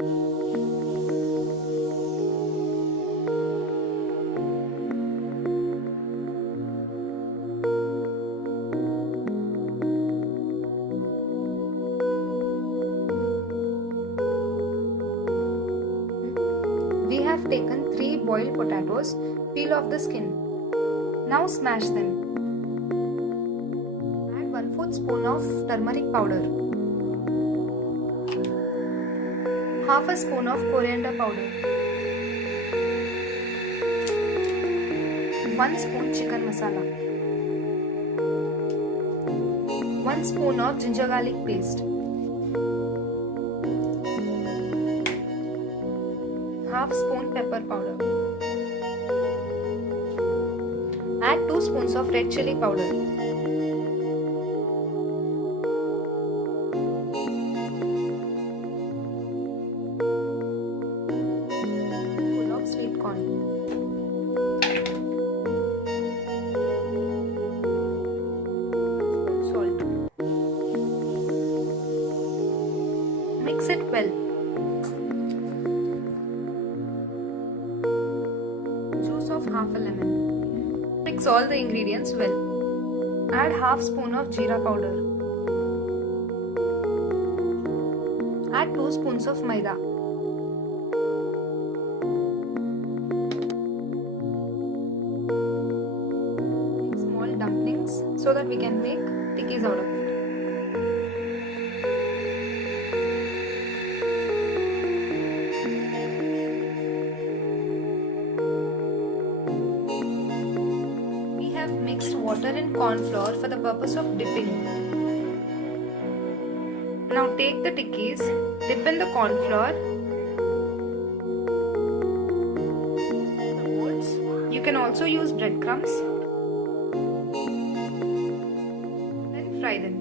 We have taken 3 boiled potatoes, peel off the skin. Now smash them. Add 1/4 spoon of turmeric powder, half a spoon of coriander powder, 1 spoon chicken masala, 1 spoon of ginger garlic paste, half spoon pepper powder. Add 2 spoons of red chili powder. Full of sweet corn. Salt. Mix it well. Juice of half a lemon. Mix all the ingredients well. Add half spoon of jeera powder. Add 2 spoons of maida. Make small dumplings so that we can make tikkis out of it. Mixed water and corn flour for the purpose of dipping. Now take the tikkis, dip in the corn flour, the oats. You can also use breadcrumbs. Then fry them.